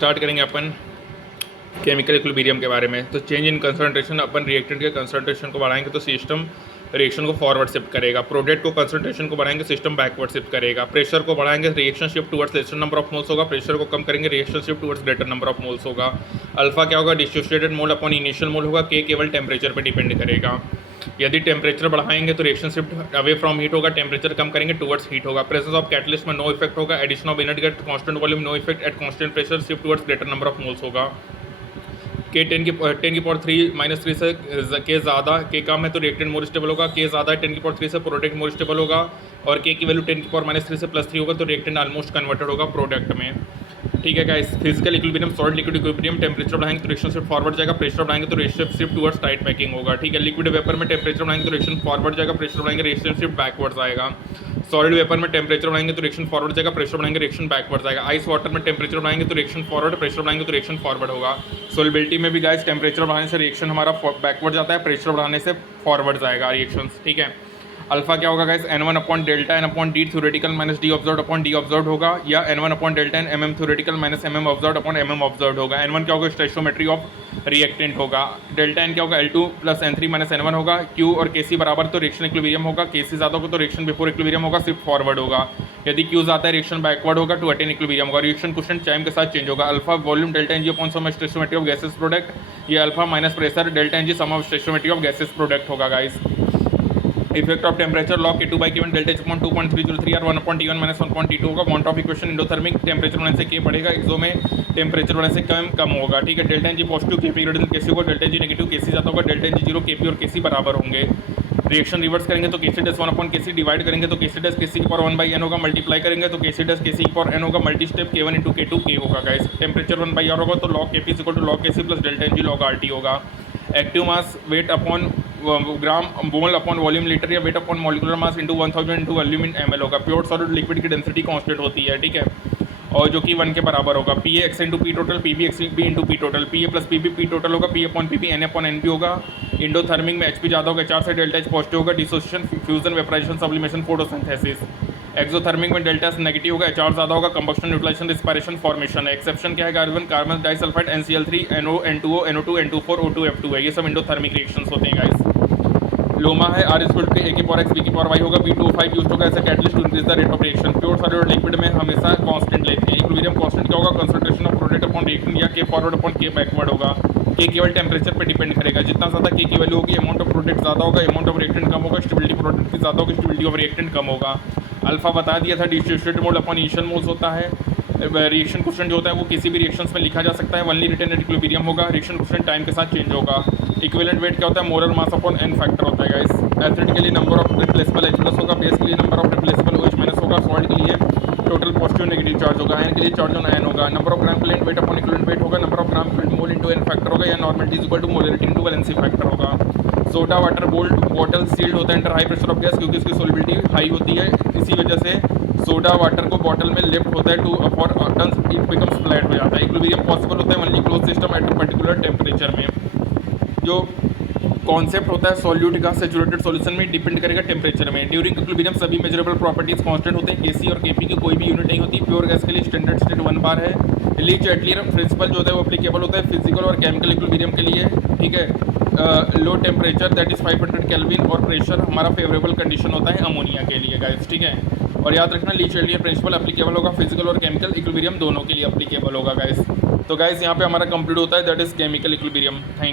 Start करेंगे अपन chemical equilibrium के बारे में। तो change in concentration, upon reactant के कंसंट्रेशन को बढ़ाएंगे तो सिस्टम रिएक्शन को फॉरवर्ड शिफ्ट करेगा। प्रोडक्ट को कंसंट्रेशन को बढ़ाएंगे, सिस्टम बैकवर्ड शिफ्ट करेगा। प्रेशर को बढ़ाएंगे, reaction shift towards laser number of moles होगा। प्रेशर को कम करेंगे, reaction shift towards greater number of moles होगा। अल्फा क्या होगा, डिसोसिएटेड मोल अपॉन इनिशियल मोल होगा। के केवल टेम्परेचर पर डिपेंड करेगा। यदि टेम्परेचर बढ़ाएंगे तो reaction shift away from heat होगा, टेम्परेचर कम करेंगे टुवर्ड्स हीट होगा। प्रेजेंस ऑफ कैटलिस्ट में नो इफेक्ट होगा। Addition of inert gate constant volume, no effect at constant pressure, shift towards greater number of moles होगा। के 10 की पावर 3 से के ज़्यादा, के कम है तो रिएक्टेंट मोर स्टेबल होगा। के ज़्यादा है 10 की पावर 3 से प्रोडक्ट मोर स्टेबल होगा। और के की वैल्यू 10 की पावर -3 से +3 होगा तो रिएक्टेंट ऑलमोस्ट कन्वर्टेड होगा प्रोडक्ट में। ठीक है guys. Physical equilibrium, solid liquid equilibrium, temperature बढ़ाएंगे तो रिएक्शन शिफ्ट फॉरवर्ड जाएगा, प्रेशर बढ़ाएंगे तो reaction shift towards tight packing होगा। ठीक है। लिक्विड वेपर में टेम्परेचर बढ़ाएंगे तो रिएक्शन फॉरवर्ड जाएगा, प्रेशर बढ़ाएंगे रिएक्शन शिफ्ट बैकवर्ड्स आएगा। सॉलिड वेपर में टेम्परेचर बढ़ाएंगे तो रिएक्शन फॉरवर्ड जाएगा, प्रेशर बढ़ाएंगे रिएक्शन बैकवर्ड जाएगा। आइस वाटर में टेम्परेचर बढ़ाएंगे तो रिएक्शन फॉरवर्ड, प्रेशर बढ़ाएंगे तो रिएक्शन फॉरवर्ड होगा। सोलिबिलिटी में भी गाइस टेम्परेचर बढ़ाने से रिएक्शन हमारा बैकवर्ड जाता है, प्रेशर बढ़ाने से फॉरवर्ड जाएगा रिएक्शन। ठीक है। अल्फा क्या होगा guys, N1 upon delta N upon D theoretical minus D observe upon D observe होगा, या N1 upon delta N MM theoretical minus MM observe upon MM observe होगा। N1 क्या होगा, स्टोइचियोमेट्री ऑफ रिएक्टेंट होगा। Delta N क्या होगा, L2 plus N3 minus N1 होगा। Q और Kc बराबर तो रिएक्शन इक्विलिब्रियम होगा, Kc ज़्यादा होगा तो रिएक्शन बिफोर इक्विलिब्रियम होगा, शिफ्ट फॉरवर्ड होगा। यदि Q ज़्यादा है रिएक्शन बैकवर्ड होगा टू अटेन इक्विलिब्रियम होगा। रिएक्शन क्वेश्चन टाइम के साथ चेंज होगा। Alpha volume delta Ng upon sum of stoichiometry of gases product, ये alpha minus pressure delta Ng sum of stoichiometry of gases product होगा guys. Effect of temperature log K2 by K1 delta H upon 2.303 और 1/T1 minus 1/T2 होगा। Want of equation endothermic, temperature बढ़ने से K बढ़ेगा, एक्सो में temperature बढ़ने से कम होगा। ठीक है। Delta Ng positive, Kp greater than Kc होगा, डेल्टा G नेगेटिव, Kc ज़्यादा होगा, डेल्टा Ng 0, Kp और Kc बराबर होंगे। रिएक्शन रिवर्स करेंगे तो Kc डैश 1/Kc, डिवाइड करेंगे तो Kc डैश Kc की पावर 1/n होगा, मल्टीप्लाई करेंगे तो Kc डैश Kc की पावर n होगा, multi step K1 into K2 K होगा गाइस। टेम्परेचर 1/r होगा तो log Kp equal to log Kc plus delta Ng log RT होगा। Active mass weight upon gram mole upon volume litre, या weight upon molecular mass into 1000 into volume in ml होगा। Pure solid liquid की density constant होती है। ठीक है। और जो कि 1 के बराबर होगा। P A X into P total, P B X B into P total, P A plus P B P total होगा, P upon P B N upon N P होगा। इंडोथर्मिक में एच पी ज़्यादा होगा, 4 से delta H positive होगा। Dissociation, fusion, vaporisation, sublimation, photosynthesis. Exothermic में delta negative होगा, H R ज़्यादा होगा, कंबक्शन, न्यूट्रलाइजेशन, रिस्पायरेशन, फॉर्मेशन है। एक्सेप्शन क्या है, carbon, carbon disulphide, NCl3, NO, N2O, NO2, N24, O2, F2 है। ये सब इंडोथर्मिक रिएक्शंस होते हैं गाइस। लोमा है, R इक्वल टू A की पावर x, B की पावर y होगा, B2O5 यूज होगा as a catalyst to increase the rate of reaction. Pure solid और लिक्विड में हमेशा कांस्टेंट लेते हैं। इक्विलिब्रियम कांस्टेंट क्या होगा, concentration of product upon reaction, या K forward upon K backward होगा। K केवल टेम्परेचर पर डिपेंड करेगा। जितना ज़्यादा K की वैल्यू होगी, अमाउंट ऑफ प्रोडक्ट ज़्यादा होगा, अमाउंट ऑफ रिएक्टेंट कम होगा, स्टेबिलिटी प्रोडक्ट की ज़्यादा होगी, स्टेबिलिटी ऑफ रिएक्टेंट कम होगा। अल्फा बता दिया था, dissociated mole upon initial moles होता है। रिएक्शन क्वेश्चन जो होता है वो किसी भी रिएक्शंस में लिखा जा सकता है। ओनली रिटन एट इक्विलिब्रियम होगा। रिएक्शन क्वेश्चन टाइम के साथ चेंज होगा। इक्विवेलेंट वेट क्या होता है, molar mass upon n factor होता है गाइस। एसिड के लिए number of replaceable H plus होगा, बेस के लिए number of replaceable OH minus होगा, सॉल्ट के लिए टोटल पॉजिटिव नेगेटिव चार्ज होगा, आयन के लिए चार्ज ऑन आयन होगा। Number of gram equivalent weight upon equivalent weight होगा, number of gram mole into n factor होगा, या normality is equal to molarity into valency factor होगा। Soda water bottle sealed होता है under high pressure of gas, क्योंकि इसकी solubility high होती है। इसी वजह से सोडा वाटर को बॉटल में लिफ्ट होता है two four turns it becomes flat हो जाता है। इक्विलिब्रियम पॉसिबल होता है only close system at a particular temperature में। जो कॉन्सेप्ट होता है सॉल्यूट का सेचुरेटेड सॉल्यूशन में डिपेंड करेगा टेम्परेचर में। ड्यूरिंग इक्विलिब्रियम सभी मेजरेबल प्रॉपर्टीज कांस्टेंट होते हैं। Kc और Kp की कोई भी यूनिट नहीं होती। प्योर गैस के लिए स्टैंडर्ड स्टेट 1 बार है। ली-चैटलियर प्रिंसिपल जो होता है वो एप्लीकेबल होता है फिजिकल और केमिकल इक्विलिब्रियम के लिए। ठीक है। Low temperature that is 500 kelvin और प्रेशर हमारा फेवरेबल कंडीशन होता है अमोनिया के लिए गाइस। ठीक है। और याद रखना ली-चैटलियर प्रिंसिपल एप्लीकेबल होगा फिजिकल और केमिकल इक्विलिब्रियम दोनों के लिए एप्लीकेबल होगा गाइस। तो गाइस यहाँ पे हमारा कंप्लीट होता है that is chemical equilibrium. Thank you.